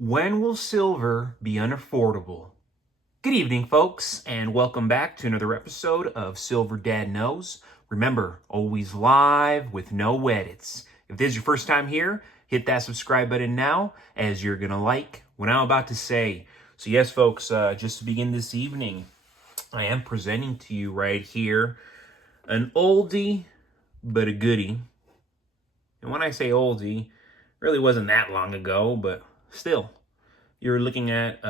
When will silver be unaffordable? Good evening, folks, and welcome back to another episode of Silver Dad Knows. Remember, always live with no edits. If this is your first time here, hit that subscribe button now, as you're going to like what I'm about to say. So yes, folks, just to begin this evening, I am presenting to you right here an oldie but a goodie. And when I say oldie, really wasn't that long ago, but still, you're looking at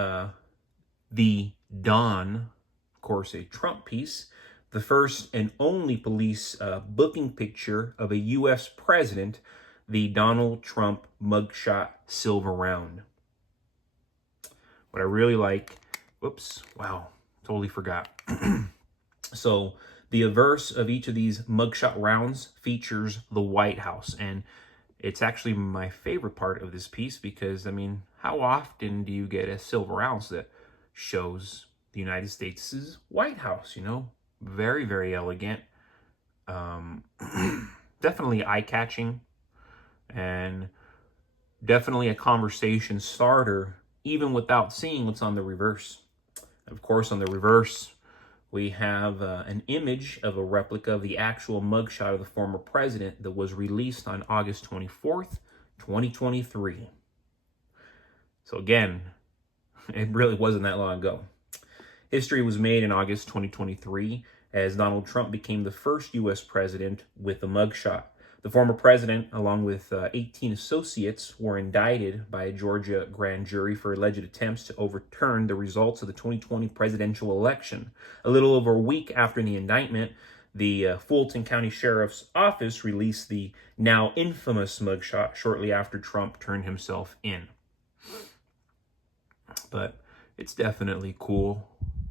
the Dawn, of course, a Trump piece, the first and only police booking picture of a U.S. president, the Donald Trump mugshot silver round. What I really like, totally forgot. So the averse of each of these mugshot rounds features the White House, and it's actually my favorite part of this piece because, I mean, how often do you get a silver ounce that shows the United States' White House? You know, very, very elegant, definitely eye-catching, and definitely a conversation starter, even without seeing what's on the reverse. Of course, on the reverse, we have an image of a replica of the actual mugshot of the former president that was released on August 24th, 2023. So again, it really wasn't that long ago. History was made in August 2023 as Donald Trump became the first U.S. president with a mugshot. The former president, along with 18 associates, were indicted by a Georgia grand jury for alleged attempts to overturn the results of the 2020 presidential election. A little over a week after the indictment, the Fulton County Sheriff's Office released the now infamous mugshot shortly after Trump turned himself in. But it's definitely cool.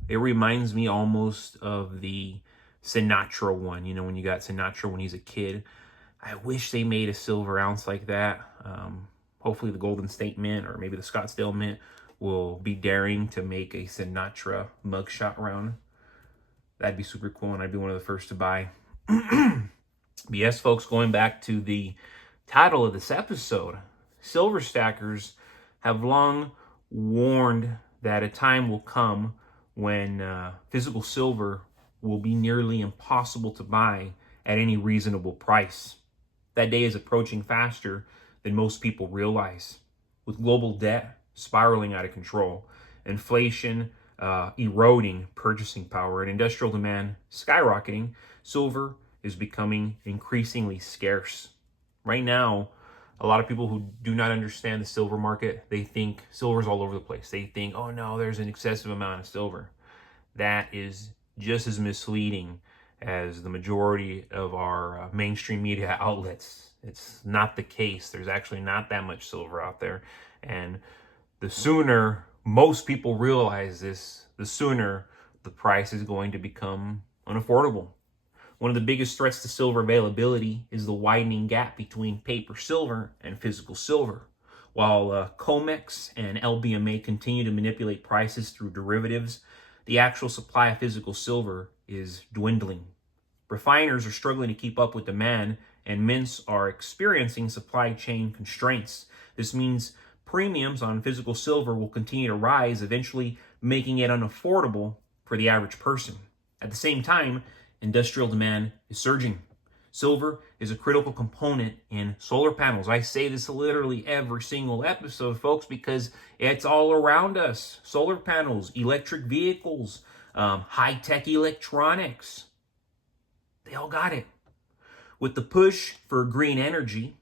It reminds me almost of the Sinatra one. You know, when you got Sinatra when he's a kid. I wish they made a silver ounce like that. Hopefully the Golden State Mint or maybe the Scottsdale Mint will be daring to make a Sinatra mugshot round. That'd be super cool, and I'd be one of the first to buy. But yes, folks, going back to the title of this episode, silver stackers have long warned that a time will come when physical silver will be nearly impossible to buy at any reasonable price. That day is approaching faster than most people realize. With global debt spiraling out of control, inflation eroding purchasing power, and industrial demand skyrocketing, silver is becoming increasingly scarce. Right now, a lot of people who do not understand the silver market, they think silver's all over the place. They think, oh no, there's an excessive amount of silver. That is just as misleading as the majority of our mainstream media outlets. It's not the case. There's actually not that much silver out there. And the sooner most people realize this, the sooner the price is going to become unaffordable. One of the biggest threats to silver availability is the widening gap between paper silver and physical silver. While COMEX and LBMA continue to manipulate prices through derivatives, the actual supply of physical silver is dwindling. Refiners are struggling to keep up with demand, and mints are experiencing supply chain constraints. This means premiums on physical silver will continue to rise, eventually making it unaffordable for the average person. At the same time, industrial demand is surging. Silver is a critical component in solar panels. I say this literally every single episode, folks, because it's all around us. Solar panels, electric vehicles, high-tech electronics. They all got it. With the push for green energy,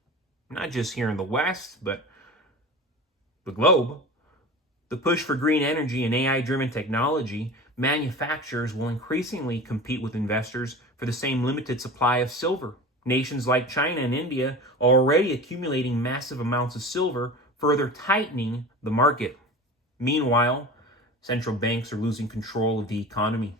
not just here in the West, but the globe, the push for green energy and AI-driven technology, manufacturers will increasingly compete with investors for the same limited supply of silver. Nations like China and India are already accumulating massive amounts of silver, further tightening the market. Meanwhile, central banks are losing control of the economy.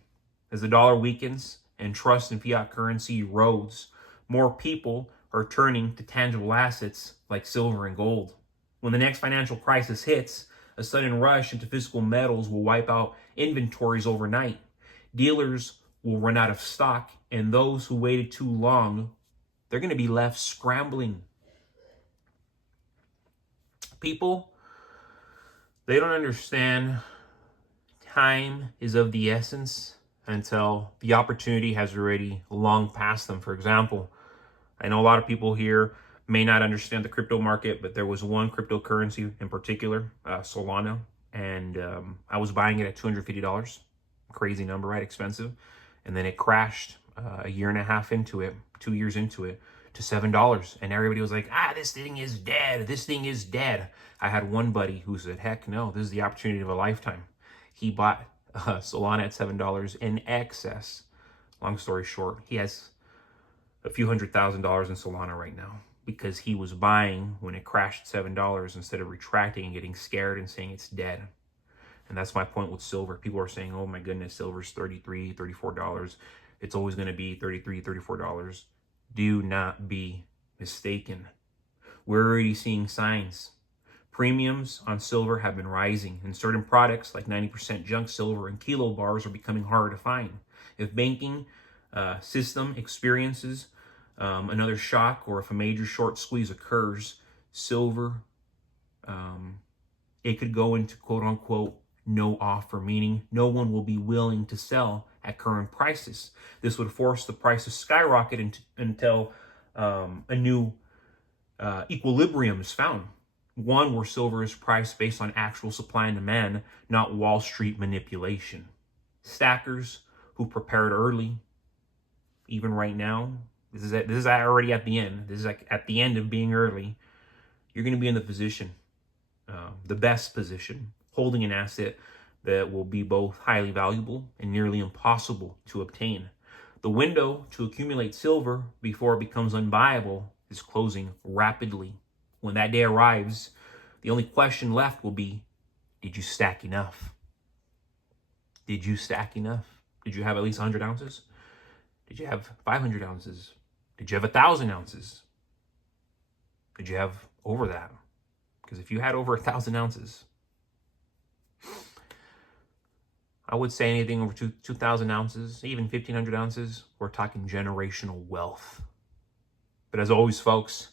As the dollar weakens and trust in fiat currency erodes, more people are turning to tangible assets like silver and gold. When the next financial crisis hits, a sudden rush into physical metals will wipe out inventories overnight. Dealers will run out of stock, and those who waited too long, they're going to be left scrambling. People They don't understand time is of the essence until the opportunity has already long passed them. For example, I know a lot of people here may not understand the crypto market, but there was one cryptocurrency in particular, Solana, and I was buying it at $250. Crazy number, right? Expensive. And then it crashed a year and a half into it, 2 years into it, to $7. And everybody was like, this thing is dead. This thing is dead. I had one buddy who said, heck no, this is the opportunity of a lifetime. He bought Solana at $7 in excess. Long story short, he has a few $100,000 in Solana right now because he was buying when it crashed at $7 instead of retracting and getting scared and saying it's dead. And that's my point with silver. People are saying, oh my goodness, silver's $33, $34. It's always going to be $33, $34. Do not be mistaken. We're already seeing signs. Premiums on silver have been rising, and certain products like 90% junk silver and kilo bars are becoming harder to find. If banking system experiences another shock, or if a major short squeeze occurs, silver, it could go into quote unquote no offer, meaning no one will be willing to sell at current prices. This would force the price to skyrocket until a new equilibrium is found. One where silver is priced based on actual supply and demand, not Wall Street manipulation. Stackers who prepared early, even right now, this is already at the end. This is like at the end of being early. You're going to be in the position, the best position, holding an asset that will be both highly valuable and nearly impossible to obtain. The window to accumulate silver before it becomes unbuyable is closing rapidly. When that day arrives, the only question left will be, did you stack enough? Did you stack enough? Did you have at least 100 ounces? Did you have 500 ounces? Did you have 1,000 ounces? Did you have over that? Because if you had over 1,000 ounces, I would say anything over 2,000 ounces, even 1,500 ounces, we're talking generational wealth. But as always, folks,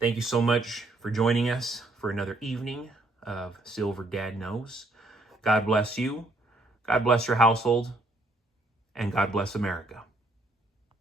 thank you so much for joining us for another evening of Silver Dad Knows. God bless you. God bless your household. And God bless America.